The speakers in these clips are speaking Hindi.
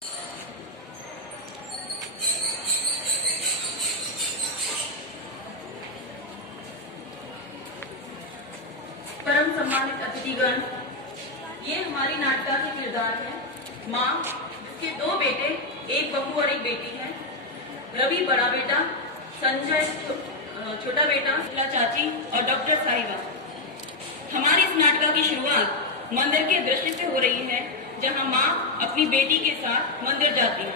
परम सम्मानित अतिथिगण, ये हमारी नाटिका के किरदार है। माँ, जिसके 2 बेटे, एक बहू और एक बेटी है। रवि बड़ा बेटा, संजय छोटा बेटा, चाची और डॉक्टर साहिबा। हमारी इस नाटिका की शुरुआत मंदिर के दृश्य से हो रही है, जहाँ माँ अपनी बेटी के साथ मंदिर जाती है।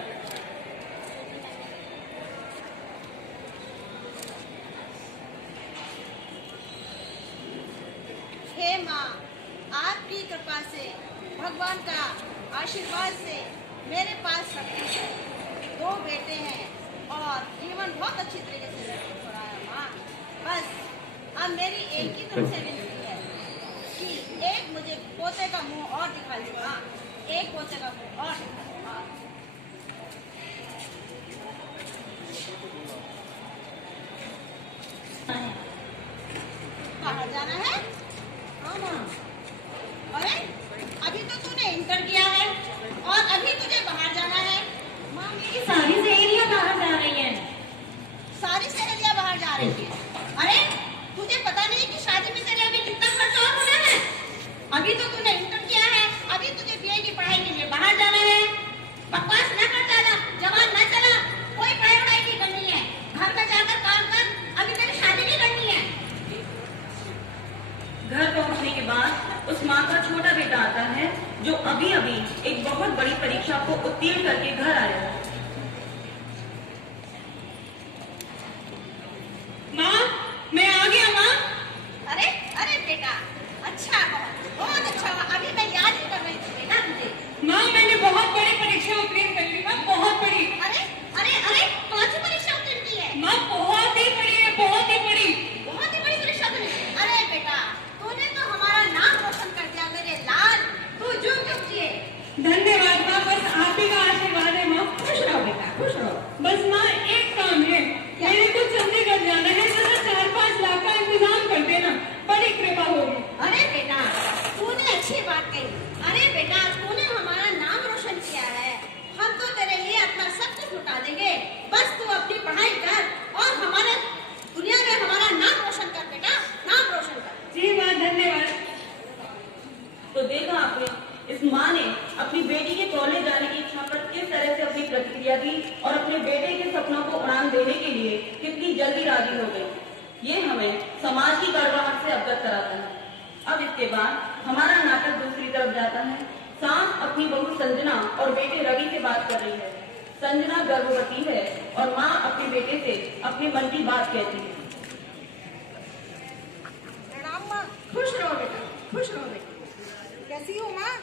हे माँ, आपकी कृपा से, भगवान का आशीर्वाद से मेरे पास सब कुछ है। 2 बेटे हैं और जीवन बहुत अच्छी तरीके से व्यतीत हो रहा है माँ। बस अब मेरी एक ही तुमसे विनती है कि एक मुझे पोते का मुंह और दिखा दो माँ, एक पोते का मुंह और दिखा दो माँ। बाहर जाना है? हाँ माँ। अरे अभी तो तूने इंटर किया है और अभी तुझे बाहर जाना है। माँ, मेरी सारी सहेलियां बाहर जा रही हैं। सारी सहेलियां बाहर जा रही हैं। अरे तुझे पता नहीं कि शादी में तेरे अभी कितना खर्चा और होना है। अभी तो तूने इंटर किया है, अभी तुझे बीए की पढ़ाई के लिए बाहर जाना है। बकवास न कर ज्यादा, जवान न चला, कोई पढ़ाई वढ़ाई नहीं करनी है। घर में जाकर काम कर, अभी तेरी शादी नहीं करनी है। घर पहुंचने के बाद उस माँ का छोटा बेटा आता है, जो अभी अभी एक बहुत बड़ी परीक्षा को उत्तीर्ण करके घर आया है। माँ, मैं आ गया माँ। अरे अरे बेटा, अच्छा, बहुत अच्छा। अभी मैं याद ही कर रही थी बेटा तुझे। माँ, मैंने बहुत बड़ी परीक्षा उत्तीर्ण कर ली माँ, बहुत बड़ी। अरे अरे अरे, कौन सी परीक्षा उत्तीर्ण की है? माँ, बहुत ही बड़ी है, बहुत ही बड़ी। बहुत ही बड़ी परीक्षा उत्तीर्ण की। अरे बेटा, तूने तो हमारा नाम रोशन कर दिया मेरे लाल। तू जुग जुग जिए। धन्यवाद माँ, बस आप ही का आशीर्वाद है माँ। खुश रहो बेटा, खुश रहो। बस माँ, एक काम है, मेरे को चंदी कर जाना है, जरा 4-5 लाख का इंतजाम कर देना, बड़ी कृपा होगी। अरे बेटा, तूने अच्छी बात कही। अरे बेटा, तूने हमारा नाम रोशन किया है, हम तो तेरे लिए अपना सब कुछ लुटा देंगे। बस तू अपनी पढ़ाई कर और हमारे दुनिया में हमारा नाम रोशन कर बेटा, नाम रोशन कर। जी माँ, धन्यवाद। तो देखा आपने, इस माँ ने अपनी बेटी के कॉलेज जाने की इच्छा पर किस तरह से अपनी प्रतिक्रिया दी और अपने बेटे के सपनों को उड़ान देने के लिए कितनी जल्दी राजी हो गई। ये हमें समाज की गड़बड़ाहट से अवगत कराता है। अब इसके बाद हमारा नाटक दूसरी तरफ जाता है। सास अपनी बहू संजना और बेटे रवि से बात कर रही है। संजना गर्भवती है और माँ अपने बेटे से अपने मन की बात कहती है। प्रणाम माँ। खुश रहो बेटा, खुश रहो बेटा। कैसी हो माँ?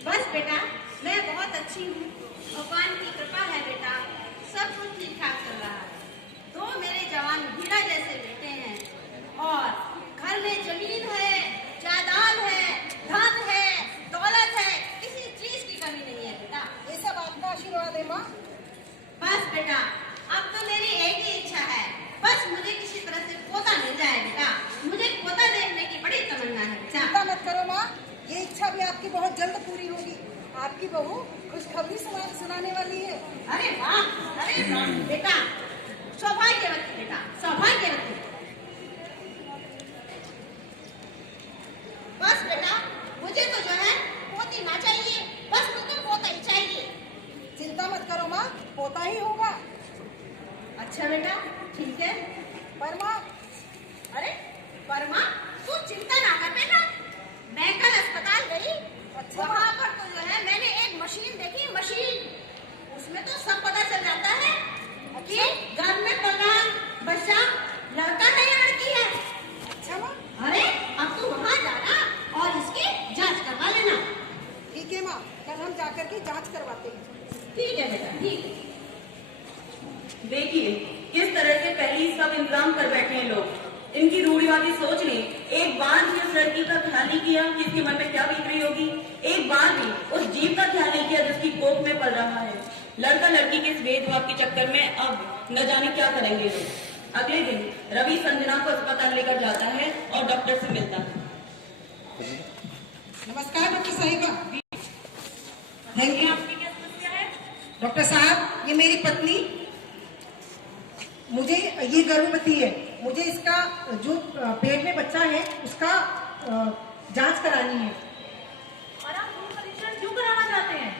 बस बेटा, मैं बहुत अच्छी हूँ, भगवान की कृपा है बेटा, सब कुछ ठीक ठाक चल रहा है। 2 मेरे जवान हीरा जैसे बेटे हैं और घर में जमीन है, जायदाद है, धन है, दौलत है, किसी चीज की कमी नहीं है बेटा। ये सब आपका आशीर्वाद है माँ। बस बेटा, अब तो मेरी एक ही इच्छा है, बस मुझे किसी तरह से पोता मिल जाए बेटा। मुझे पोता देखने की बड़ी तमन्ना है बेटा। चिंता मत करो माँ, ये इच्छा भी आपकी बहुत जल्द पूरी होगी। आपकी बहू खुशखबरी सुनाने वाली है। अरे वाह, अरे वाह बेटा, सौभाग्यवती बेटा, सौभाग्यवती। बस बेटा, मुझे तो जो है पोती ना चाहिए, बस मुझे पोता ही चाहिए। चिंता मत करो माँ, पोता ही होगा। अच्छा बेटा, ठीक है। पर माँ, अरे परमा, तू चिंता ना कर बेटा। मैं कल अस्पताल गई, अच्छा। वहाँ पर तो जो है मैंने एक मशीन देखी, मशीन, उसमें तो सब पता चल जाता है कि घर में पला बच्चा लड़का है या लड़की है। अच्छा माँ, अरे अब तू वहाँ जाना और इसकी जांच करवा लेना। ठीक है माँ, कल हम जाकर के जांच करवाते हैं। ठीक है बेटा, ठीक है। देखिए किस तरह से पहले ही सब इंतजाम कर बैठे हैं लोग। इनकी रूढ़िवादी सोच ने एक बार भी उस लड़की का ख्याल नहीं किया कि इसके मन में क्या बीत रही होगी। एक बार भी उस जीव का ख्याल नहीं किया जिसकी कोख में पल रहा है। लड़का लड़की के इस भेदभाव के चक्कर में अब न जाने क्या करेंगे लोग। अगले दिन रवि संजना को अस्पताल लेकर जाता है और डॉक्टर से मिलता है। नमस्कार डॉक्टर साहिबा। आपकी क्या समस्या है? डॉक्टर साहब, ये मेरी पत्नी, मुझे ये गर्भवती है, मुझे इसका जो पेट में बच्चा है उसका जांच करानी है। और आप भ्रूण परीक्षण क्यों कराना चाहते हैं?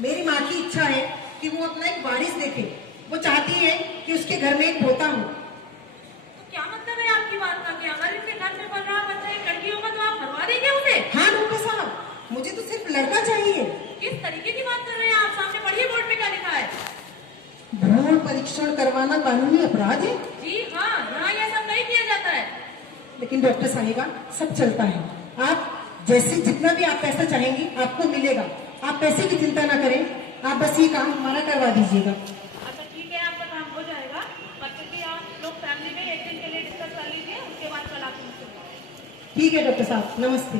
मेरी माँ की इच्छा है कि वो अपना एक वारिस देखे। वो चाहती है कि उसके घर में एक पोता हो। तो क्या मतलब है आपकी बात का कि अगर इनके घर में पल रहा बच्चा एक लड़की होगा तो आप भरवा देंगे उसे? हाँ डॉक्टर साहब, मुझे तो सिर्फ लड़का चाहिए। किस तरीके की बात कर रहे हैं आप? सामने पढ़िए बोर्ड पे क्या लिखा है। भ्रूण परीक्षण करवाना कानूनी अपराध है। जी हाँ, यहाँ यह सब नहीं किया जाता है। लेकिन डॉक्टर साहिबा, सब चलता है। आप जैसे जितना भी आप पैसा चाहेंगी आपको मिलेगा। आप पैसे की चिंता ना करें, आप बस ये काम हमारा करवा दीजिएगा। अच्छा ठीक है, आपका काम हो जाएगा। बच्चे की आप लोग फैमिली में एक दिन के लिए डिस्कस कर लीजिए, उसके बाद कल आप मुझसे मिलिए। ठीक है डॉक्टर साहब, नमस्ते।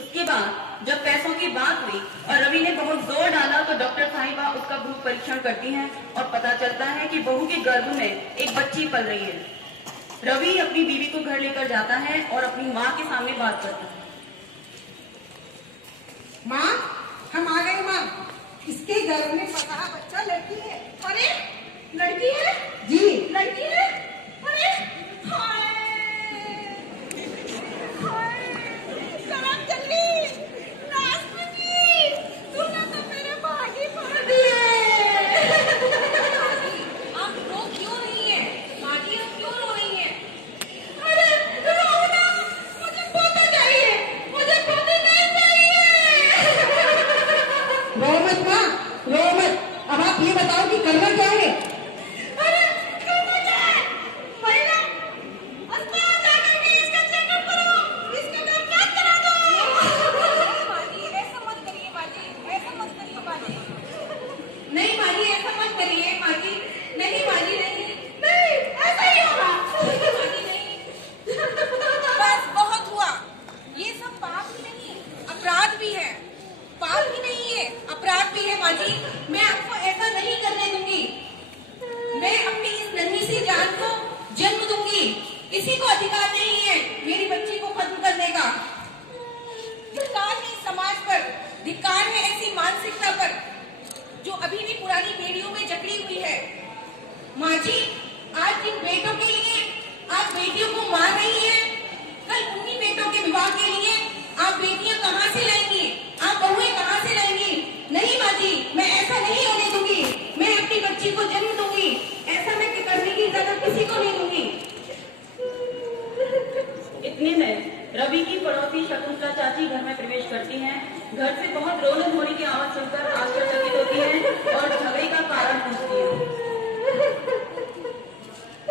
उसके बाद जब पैसों की बात हुई और रवि ने बहुत जोर डाला तो डॉक्टर साहिबा उसका भ्रूण परीक्षण करती हैं और पता चलता है कि बहू के गर्भ में एक बच्ची पल रही है। रवि अपनी बीवी को घर लेकर जाता है और अपनी माँ के सामने बात करता है। माँ, हम आ गए माँ। इसके गर्भ में पल रहा बच्चा लड़की है। अरे लड़की है? जी। लड़की है? अरे हाय हाय, सलाम जल्दी, राष्ट्रपति, तूने तो मेरे भागी पड़ दिए। आप रो क्यों रही हैं? माजी, आप क्यों रो रही हैं? अरे रो ना, मुझे पोता चाहिए, मुझे पोते नहीं चाहिए। रो मत माँ, रो मत। अब आप ये बताओ कि करना क्या है? अरे करना क्या है? महिला अस्पताल जाकर के इसका चेकअप करो, इसका जांच करा दो। माजी, ऐसा मत करिए माजी, ऐसा मत करिए माजी। नहीं माजी, ऐसा मत करिए माजी। नहीं माजी, नहीं ऐसा ही होगा। माजी नहीं। बस बहुत हुआ। ये सब पाप ही नहीं, अपराध भी है। पाप ही नहीं है, अपराध भी है माजी। मैं आपको ऐसा नहीं करने दूंगी। मैं अपनी इस नन्ही सी जान को जन्म दूंगी। किसी को अधिकार नहीं है मेरी बच्ची को खत्म करने का। धिक्कार है इस समाज पर, धिक्कार है ऐसी मानसिकता पर जो अभी भी पुरानी पीढ़ियों में जकड़ी हुई है। माँ जी, आज इन बेटों के लिए आप बेटियों को मार रही हैं। कल उन्हीं बेटों के विवाह के लिए आप बेटियां कहाँ से लाएंगी? आप बहुएं कहाँ से लाएंगी? नहीं माँ जी, मैं ऐसा नहीं होने दूंगी। मैं अपनी बच्ची को जन्म दूंगी। ऐसा मैं करने की इजाजत किसी को नहीं दूंगी। इतने में रवि की पड़ोसी शकुंतला चाची घर में प्रवेश करती हैं। घर से बहुत रोने धोने की आवाज सुनकर आश्चर्यचकित होती हैं और झगड़े का कारण पूछती हैं।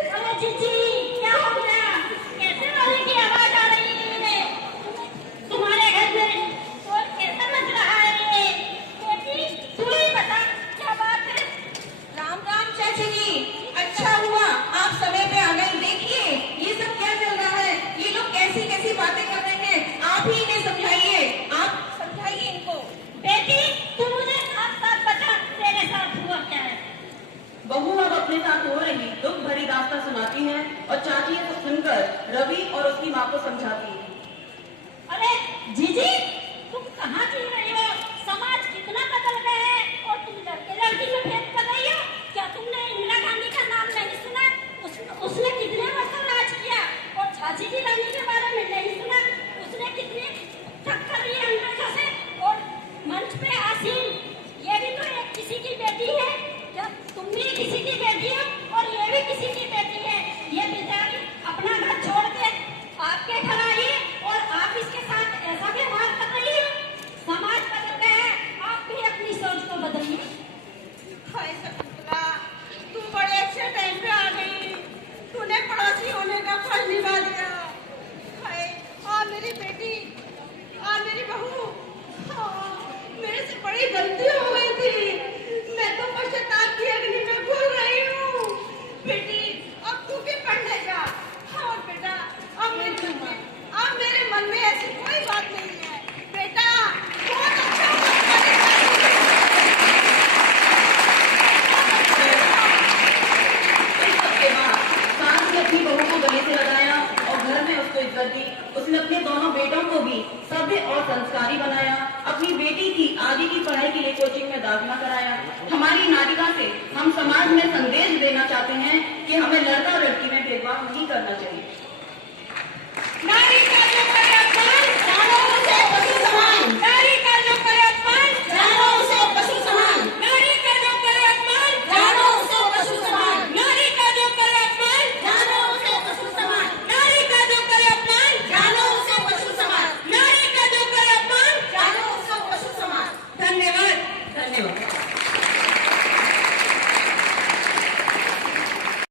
अरे जीजी, क्या हो गया? कैसे रोने की आवाज आ रही है तुम्हें? तुम्हारे घर में शोर कैसा मच रहा है? बेटी, तू ही बता, क्या बात है? राम राम चाची जी, अच्छा हुआ आप समय पे आ गए। देखिए ये सब क्या चल रहा है, ये लोग कैसी कैसी बातें कर रहे हैं। आप ही इन्हें समझाइए, आप समझाइए इनको। बेटी, तू मुझे साथ साथ बता, तेरे साथ हुआ क्या है? बहू अब अपने साथ हो रही दुख भरी दास्तां सुनाती है और चाची ये सब सुनकर रवि और उसकी माँ को समझाती है। अरे जीजी, तुम कहाँ जी रही हो? समाज कितना बदल गया है और तुम लड़के लड़की में भेद कर रही हो। क्या तुमने इंदिरा गांधी का नाम नहीं सुना? उसने कितने वर्षों राज किया। और झांसी की रानी के बारे में नहीं सुना? उसने कितनी टक्कर ली अंग्रेजों से और मंच पे आसीन। ये भी तो एक किसी की बेटी है। जब तुम भी किसी की बेटी हो और ये भी किसी की बेटी है। ये बेचारी अपना घर छोड़ के आपके घर आई और आप इसके साथ ऐसा व्यवहार प्लाज्मा कराया। हमारी नाटिका से हम समाज में संदेश देना चाहते हैं कि हमें लड़का और लड़की में भेदभाव नहीं करना चाहिए।